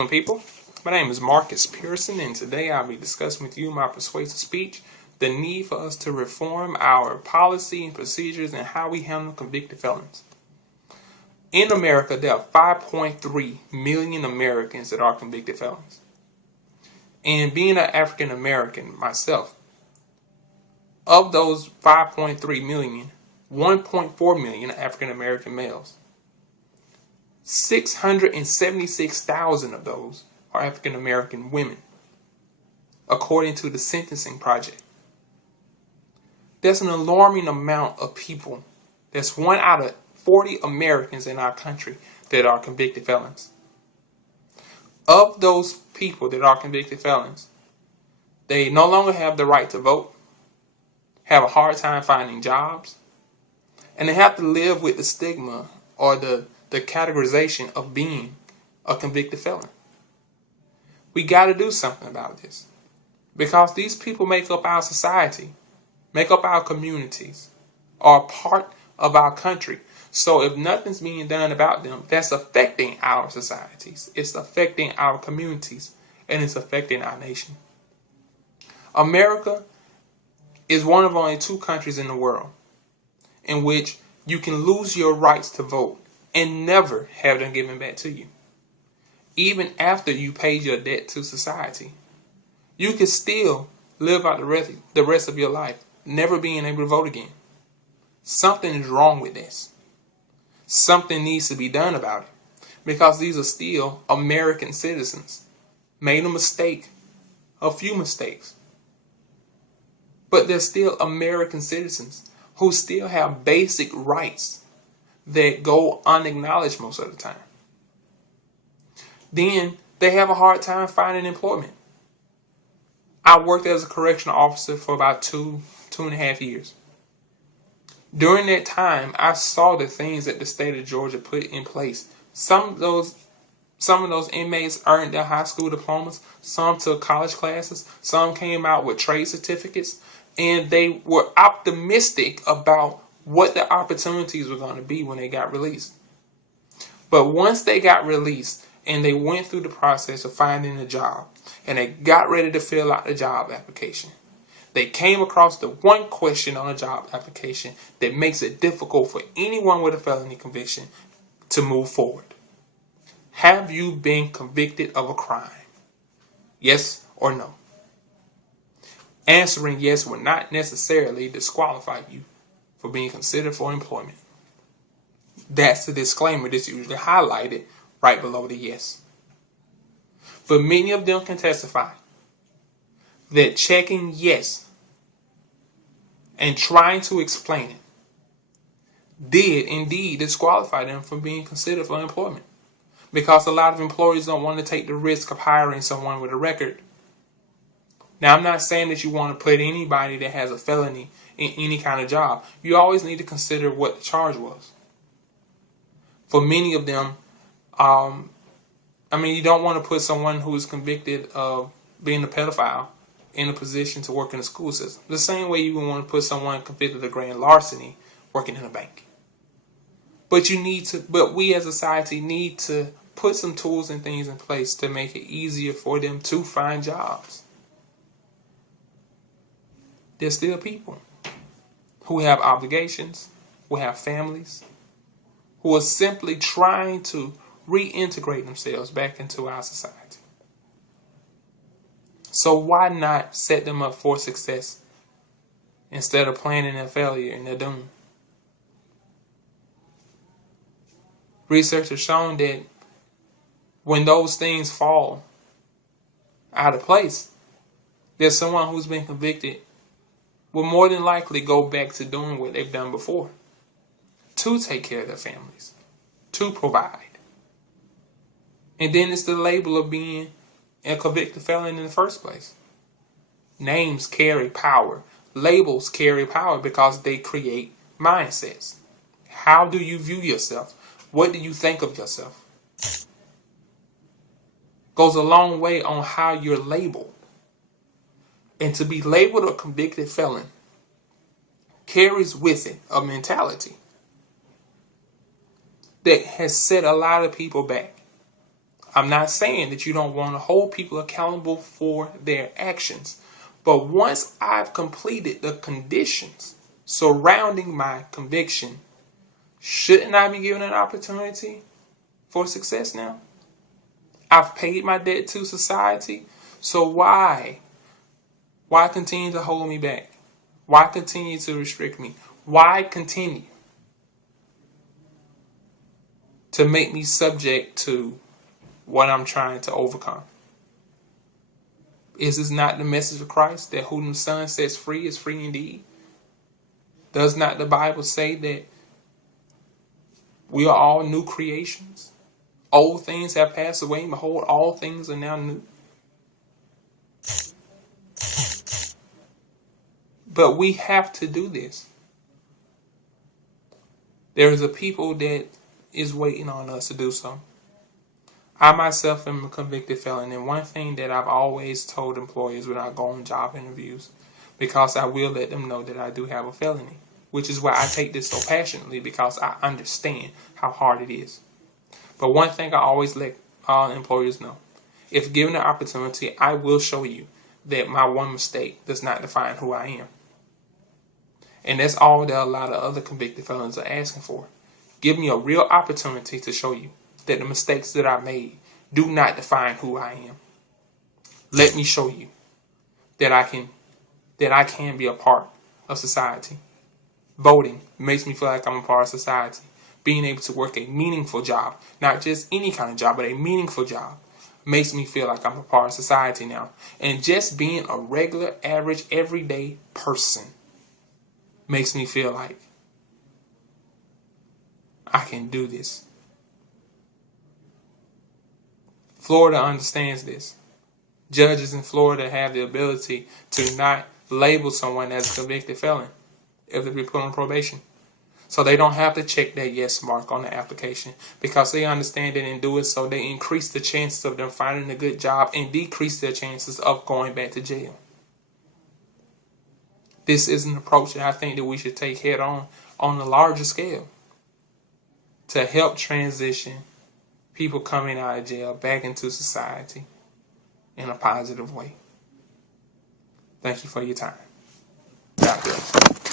People, my name is Marcus Pearson, and today I'll be discussing with you my persuasive speech, the need for us to reform our policy and procedures and how we handle convicted felons. In America, there are 5.3 million Americans that are convicted felons. And being an African American myself, of those 5.3 million, 1.4 million are African American males. 676,000 of those are African American women, according to the Sentencing Project. That's an alarming amount of people. That's 1 out of 40 Americans in our country that are convicted felons. Of those people that are convicted felons, they no longer have the right to vote, have a hard time finding jobs, and they have to live with the stigma or the categorization of being a convicted felon. We got to do something about this, because these people make up our society, make up our communities, are part of our country. So if nothing's being done about them, that's affecting our societies, it's affecting our communities, and it's affecting our nation. America is one of only 2 countries in the world in which you can lose your rights to vote and never have them given back to you. Even after you paid your debt to society, you can still live out the rest of your life never being able to vote again. Something is wrong with this. Something needs to be done about it, because these are still American citizens. Made a mistake, a few mistakes, but they're still American citizens who still have basic rights that go unacknowledged most of the time. Then they have a hard time finding employment. I worked as a correctional officer for about two and a half years. During that time, I saw the things that the state of Georgia put in place. Some of those inmates earned their high school diplomas, some took college classes, some came out with trade certificates, and they were optimistic about what the opportunities were going to be when they got released. But once they got released and they went through the process of finding a job and they got ready to fill out the job application, they came across the one question on a job application that makes it difficult for anyone with a felony conviction to move forward. Have you been convicted of a crime? Yes or no? Answering yes would not necessarily disqualify you for being considered for employment. That's the disclaimer that's usually highlighted right below the yes. But many of them can testify that checking yes and trying to explain it did indeed disqualify them from being considered for employment, because a lot of employers don't want to take the risk of hiring someone with a record. Now, I'm not saying that you want to put anybody that has a felony in any kind of job. You always need to consider what the charge was. For many of them, you don't want to put someone who is convicted of being a pedophile in a position to work in the school system. The same way you would want to put someone convicted of grand larceny working in a bank. But we as a society need to put some tools and things in place to make it easier for them to find jobs. There's still people who have obligations, who have families, who are simply trying to reintegrate themselves back into our society. So why not set them up for success instead of planning their failure and their doom? Research has shown that when those things fall out of place, there's someone who's been convicted will more than likely go back to doing what they've done before, to take care of their families, to provide. And then it's the label of being a convicted felon in the first place. Names carry power. Labels carry power because they create mindsets. How do you view yourself? What do you think of yourself? Goes a long way on how you're labeled. And to be labeled a convicted felon carries with it a mentality that has set a lot of people back. I'm not saying that you don't want to hold people accountable for their actions. But once I've completed the conditions surrounding my conviction, shouldn't I be given an opportunity for success now? I've paid my debt to society. So why? Why continue to hold me back? Why continue to restrict me? Why continue to make me subject to what I'm trying to overcome? Is this not the message of Christ, that whom the Son sets free is free indeed? Does not the Bible say that we are all new creations? Old things have passed away, and behold, all things are now new. But we have to do this. There is a people that is waiting on us to do so. I myself am a convicted felon, and one thing that I've always told employers when I go on job interviews, because I will let them know that I do have a felony, which is why I take this so passionately, because I understand how hard it is. But one thing I always let all employers know, if given the opportunity, I will show you that my one mistake does not define who I am. And that's all that a lot of other convicted felons are asking for. Give me a real opportunity to show you that the mistakes that I made do not define who I am. Let me show you that I can be a part of society. Voting makes me feel like I'm a part of society. Being able to work a meaningful job, not just any kind of job, but a meaningful job, makes me feel like I'm a part of society now. And just being a regular, average, everyday person makes me feel like I can do this. Florida understands this. Judges in Florida have the ability to not label someone as a convicted felon if they be put on probation. So they don't have to check that yes mark on the application, because they understand that in doing so, they increase the chances of them finding a good job and decrease their chances of going back to jail. This is an approach that I think that we should take head on a larger scale, to help transition people coming out of jail back into society in a positive way. Thank you for your time. God bless.